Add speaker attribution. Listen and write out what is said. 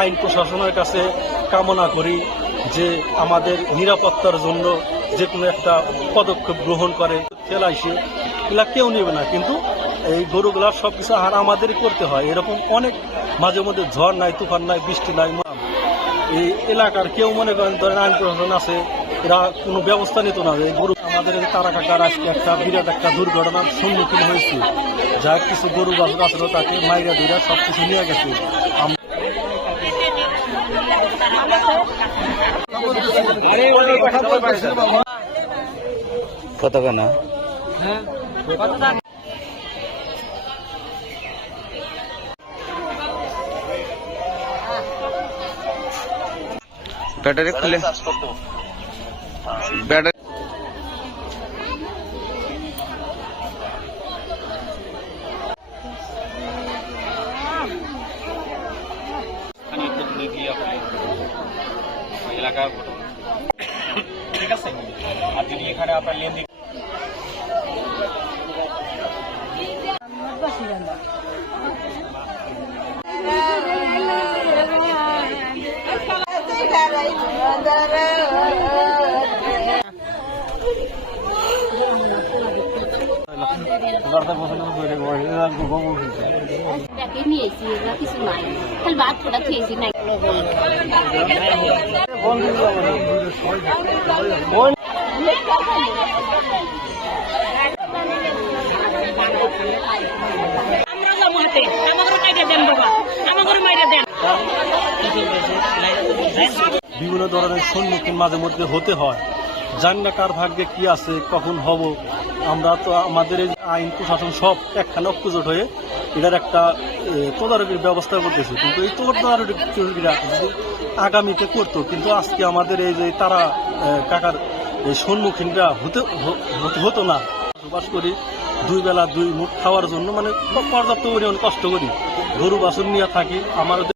Speaker 1: আইন প্রশাসনের কাছে কামনা করি যে আমাদের নিরাপত্তার জন্য যে কোনো একটা পদক্ষেপ গ্রহণ করে ফেলাইছে এগুলা কেউ নেবে না। কিন্তু এই গরুগুলার সব কিছু আর আমাদেরই করতে হয়। এরকম অনেক মাঝে মধ্যে ঝড় নাই, তুফান নাই, বৃষ্টি নাই এই এলাকার কেউ মনে করেন, ধরেন আইন প্রশাসন আছে, এরা কোনো ব্যবস্থা নিত না। এই গরু আমাদের এই তারা আজকে একটা বিরাট একটা দুর্ঘটনার সম্মুখীন হয়েছে। যা কিছু গরু বাছুর আসলো তাকে মাইরা ধীরা সব কিছু নিয়ে গেছে। আম-
Speaker 2: পতাকা না? ব্যাটারি খুলে। ব্যাটারি
Speaker 3: ঠিক আছে আর যদি এখানে আপনার লেনদেন
Speaker 4: নিয়েছি কিছু নাই। খালি ভাত ফোটা খেয়েছি, নাই।
Speaker 1: বিভিন্ন ধরনের সম্মুখীন মাঝে মধ্যে হতে হয়। জানি না কার ভাগ্যে কি আছে, কখন হব, আমরা তো আমাদের এই আইন প্রশাসন সব একখানে অকুজট হয়ে এটার একটা তদারকির ব্যবস্থা করতেছে। কিন্তু এই তদারকিরা যদি আগামীতে করতো, কিন্তু আজকে আমাদের এই যে তারা কাকার এই সম্মুখীনরা হতে হতে না। বসবাস করি, দুই বেলা দুই মুখ খাওয়ার জন্য মানে পর্যাপ্ত পরিমাণ কষ্ট করি। গরু বাছুর নিয়ে থাকি আমার